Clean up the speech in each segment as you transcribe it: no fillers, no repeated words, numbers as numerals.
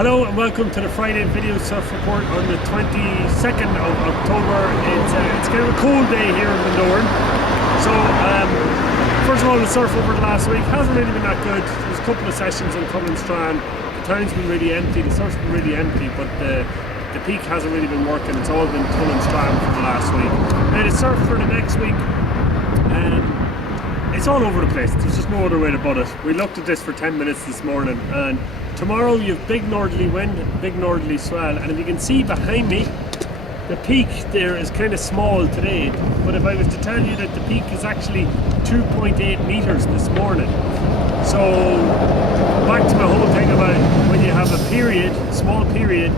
Hello and welcome to the Friday video surf report on the 22nd of October. It's kind of a cold day here in Bundoran. So first of all, the surf over the last week hasn't really been that good. There's a couple of sessions on Turfnsurf. The town's been really empty, the surf's been really empty, but the peak hasn't really been working. It's all been Turfnsurf for the last week. Now the surf for the next week, it's all over the place. There's just no other way to put it. We looked at this for 10 minutes this morning, and tomorrow you have big northerly wind, big northerly swell, and if you can see behind me, the peak there is kind of small today, but if I was to tell you that the peak is actually 2.8 meters this morning. So back to my whole thing about when you have a period, small period,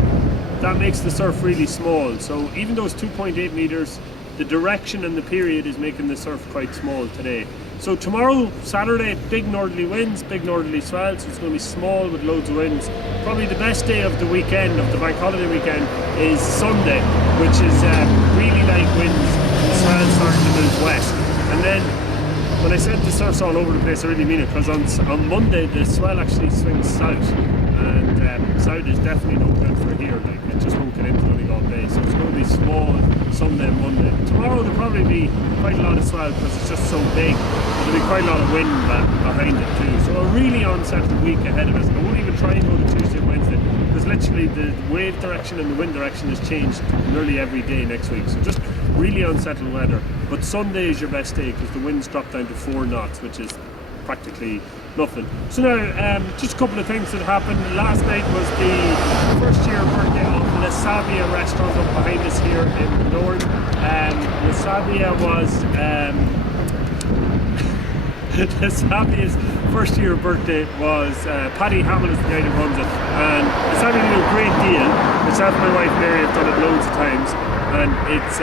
that makes the surf really small. So even though it's 2.8 meters, the direction and the period is making the surf quite small today. So tomorrow, Saturday, big northerly winds, big northerly swells, so it's going to be small with loads of winds. Probably the best day of the weekend, of the bank holiday weekend, is Sunday, which is really light winds and swells starting to move west. And then, when I said the surf's all over the place, I really mean it, because on Monday the swell actually swings south, and south is definitely no good for here. Like, it just won't get into Donegal Bay, so it's going to be small Sunday and Monday. Tomorrow there'll probably be quite a lot of swell because it's just so big. There'll be quite a lot of wind behind it too. So a really unsettled week ahead of us. I won't even try and go to Tuesday and Wednesday, because literally the wave direction and the wind direction has changed nearly every day next week. So just really unsettled weather. But Sunday is your best day because the winds drop down to 4 knots, which is practically nothing. So now, just a couple of things that happened. Last night was the first year birthday of La Sabia restaurant up behind us here in Bundoran. La Sabia was La Sabia's first year birthday was Paddy Hamill is the guy that runs it, and La Sabia did a great deal. Myself and my wife Mary have done it loads of times, and it's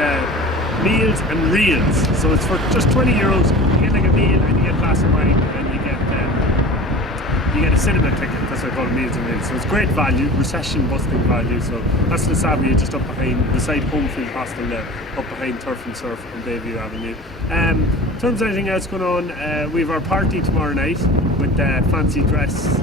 meals and reels. So it's for just 20 euros. You get like a meal and you get a glass of wine and you get a cinema ticket. That's what I call it, meals and reels. So it's great value, recession busting value. So that's La Sabia, just up behind, beside Homefield Hostel there, up behind Turfnsurf on Bayview Avenue. In terms of anything else going on, we have our party tomorrow night with fancy dress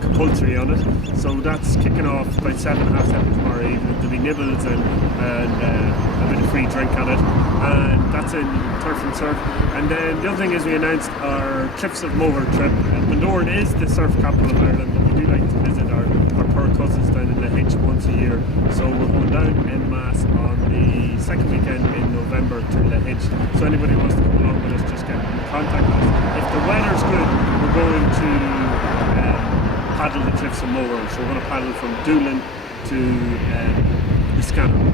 compulsory on it. So that's kicking off by 7, half 7 tomorrow evening. There'll be nibbles and a bit of free drink on it, and that's in Turfnsurf. And then the other thing is we announced our Cliffs of Moher trip. Bundoran is the surf capital of Ireland, and we do like to visit our poor cousins down in the Hitch once a year. So we're going down en masse on the second weekend in November to the Hitch. So anybody who wants to come along with us, just get in contact with us. If the weather's good, we're going to paddle the Cliffs of Moher. So we're going to paddle from Doolin to Liscannor.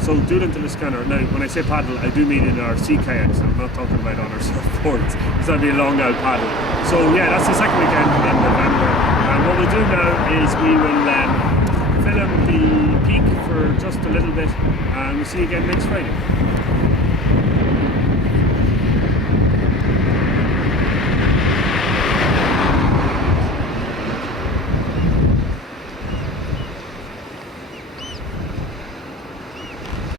So Doolin to Liscannor. Now, when I say paddle, I do mean in our sea kayaks. I'm not talking about on our surfboards, because that'd be a long out paddle. So yeah, that's the second weekend in November. And what we'll do now is we will film the peak for just a little bit, and we'll see you again next Friday.